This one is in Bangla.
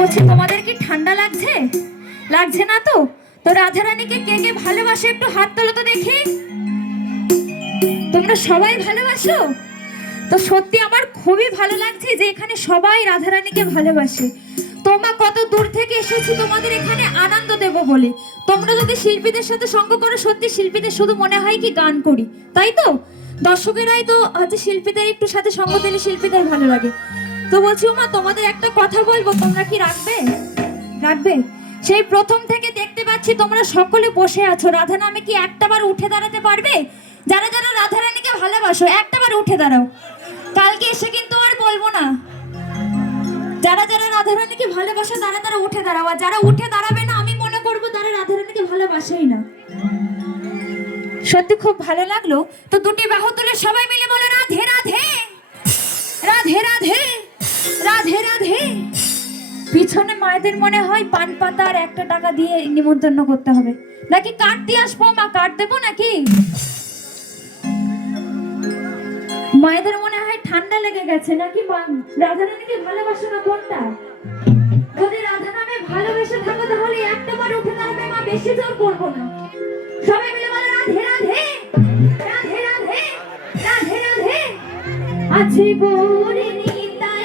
বলছি তোমাদের কি ঠান্ডা লাগছে? লাগছে না তো? তো রাধারানীকে কে কে ভালোবাসে একটু হাত তোলো তো দেখি। তোমরা সবাই ভালোবাসো? তো সত্যি আমার খুবই ভালো লাগছে যে এখানে সবাই রাধারানীকে ভালোবাসে। তোমরা কত দূর থেকে এসেছি তোমাদের এখানে আনন্দ দেব বলে। তোমরা যদি শিল্পীদের সাথে সঙ্গ করো, সত্যি শিল্পীদের শুধু মনে হয় কি গান করি, তাই তো? দর্শকেরাই তো হচ্ছে শিল্পীদের একটু সাথে সঙ্গ দিলে শিল্পীদের ভালো লাগে। তো বলছি মা, তোমাদের একটা কথা বলবো, তোমরা কি রাখবে? রাখবে? সেই প্রথম থেকে দেখতে পাচ্ছি তোমরা সকলে বসে আছো, রাধা নামে কি একটাবার উঠে দাঁড়াতে পারবে? যারা যারা রাধারানীকে ভালোবাসো একটাবার উঠে দাঁড়াও। কালকে এসে কিন্তু আর বলবো না। যারা যারা রাধারানীকে ভালোবাসে তারা তারা উঠে দাঁড়াও, আর যারা উঠে দাঁড়াবে না আমি মনে করবো তারা রাধারানীকে ভালোবাসেই না। সত্যি খুব ভালো লাগলো। তো দুটি বাহু তুলে সবাই মিলে বলো রাধে রাধে, রাধে রাধে, রাধে রাধে। পিছনে মায়েদের মনে হয় পান পাতা আর 1 টাকা দিয়ে নিমন্ত্রণ করতে হবে, নাকি কার্ড দিয়ে আসবো? মা কার্ড দেবো নাকি? মায়েদের মনে হয় ঠান্ডা লেগে গেছে নাকি? রাধারানীকে ভালোবাসো না কোনটা? যদি রাধা নামে ভালোবেসে থাকো তাহলে একটাবার উঠে দাঁড়াবে মা, বেশি জোর করবো না। সবাই মিলে বলো রাধে রাধে, রাধে রাধে, রাধে রাধে। আছে গৌরী নিতাই